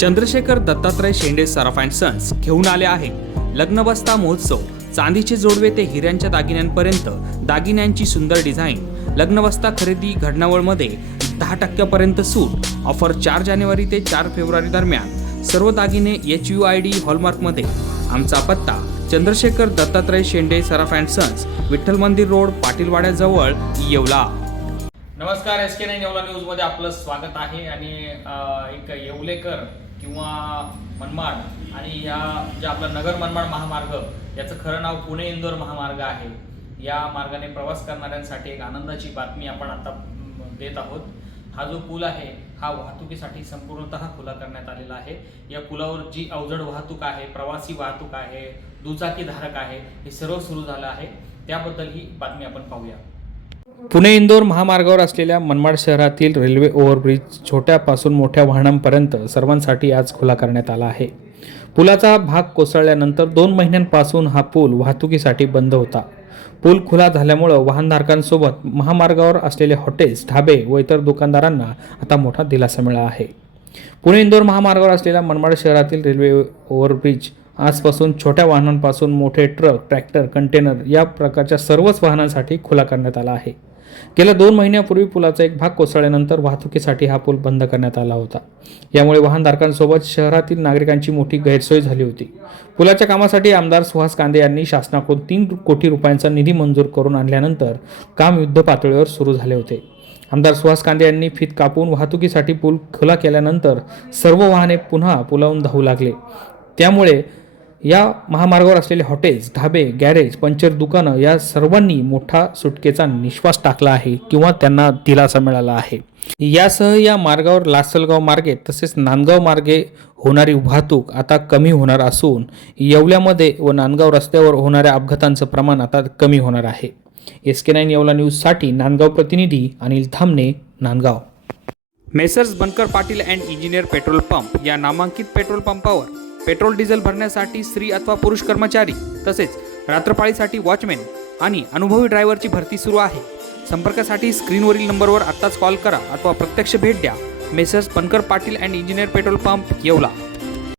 Chandrashekhar Dattatray Shende Saraf and sons घेऊन आले आहे. लग्नबस्ता महोत्सव चांदीचे जोडवे ते हिऱ्यांच्या दागिन्यांपर्यंत दागिन्यांची सुंदर डिझाईन लग्नबस्ता खरेदी घडणावळमध्ये दहा टक्क्यापर्यंत सूट ऑफर चार जानेवारी ते चार फेब्रुवारी दरम्यान सर्व दागिने एच यू आय डी हॉलमार्कमध्ये. आमचा पत्ता Chandrashekhar Dattatray Shende Saraf and sons Vitthal Mandir road पाटीलवाड्याजवळ Yeola. नमस्कार एस के नाईन येवला न्यूजमध्ये आपलं स्वागत आहे आणि एक येवलेकर किंवा मनमाड आणि या जे आपला नगर मनमाड महामार्ग याचं खरं नाव पुणे इंदोर महामार्ग आहे. या मार्गाने प्रवास करणाऱ्यांसाठी एक आनंदाची बातमी आपण आता देत आहोत. हा जो पूल आहे हा वाहतुकीसाठी संपूर्णतः खुला करण्यात आलेला आहे. या पुलावर जी अवजड वाहतूक आहे प्रवासी वाहतूक आहे दुचाकी धारक आहे हे सर्व सुरू झालं आहे. त्याबद्दल ही बातमी आपण पाहूया. पुणे इंदोर महामार्गावर असलेल्या मनमाड शहरातील रेल्वे ओव्हरब्रिज छोट्यापासून मोठ्या वाहनांपर्यंत सर्वांसाठी आज खुला करण्यात आला आहे. पुलाचा भाग कोसळल्यानंतर दोन महिन्यांपासून हा पूल वाहतुकीसाठी बंद होता. पूल खुला झाल्यामुळं वाहनधारकांसोबत महामार्गावर असलेले हॉटेल्स ढाबे व इतर दुकानदारांना आता मोठा दिलासा मिळाला आहे. पुणे इंदोर महामार्गावर असलेल्या मनमाड शहरातील रेल्वे ओव्हरब्रिज आजपासून छोट्या वाहनांपासून मोठे ट्रक ट्रॅक्टर कंटेनर या प्रकारच्या सर्वच वाहनांसाठी खुला करण्यात आला आहे. गेल्या दोन महिन्यापूर्वी पुलाचा एक भाग कोसळल्यानंतर वाहतुकीसाठी हा पूल बंद करण्यात आला होता. यामुळे वाहनधारकांसोबत शहरातील नागरिकांची मोठी गैरसोय झाली होती. पुलाच्या कामासाठी आमदार सुहास कांदे यांनी शासनाकडून तीन कोटी रुपयांचा निधी मंजूर करून आणल्यानंतर काम युद्ध पातळीवर सुरू झाले होते. आमदार सुहास कांदे यांनी फीत कापून वाहतुकीसाठी पूल खुला केल्यानंतर सर्व वाहने पुन्हा पुलावून धावू लागले. त्यामुळे या महामार्गावर असलेले हॉटेल्स ढाबे गॅरेज पंचर दुकानं या सर्वांनी मोठा सुटकेचा निश्वास टाकला आहे किंवा त्यांना दिलासा मिळाला आहे. यासह या मार्गावर लासलगाव मार्गे तसेच नांदगाव मार्गे होणारी वाहतूक आता कमी होणार असून येवल्यामध्ये व नांदगाव रस्त्यावर होणाऱ्या अपघातांचं प्रमाण आता कमी होणार आहे. एस के नाईन येवला न्यूजसाठी नांदगाव प्रतिनिधी Anil Thamne Nandgaon. Messrs Bankar Patil and engineer petrol pump या नामांकित पेट्रोल पंपावर पेट्रोल डिझेल भरण्यासाठी स्त्री अथवा पुरुष कर्मचारी तसेच रात्रपाळीसाठी वॉचमॅन आणि अनुभवी ड्रायव्हरची भरती सुरू आहे. संपर्कासाठी स्क्रीनवरील नंबरवर आत्ताच कॉल करा अथवा प्रत्यक्ष भेट द्या. Messrs Pankar Patil and engineer petrol pump Yeola.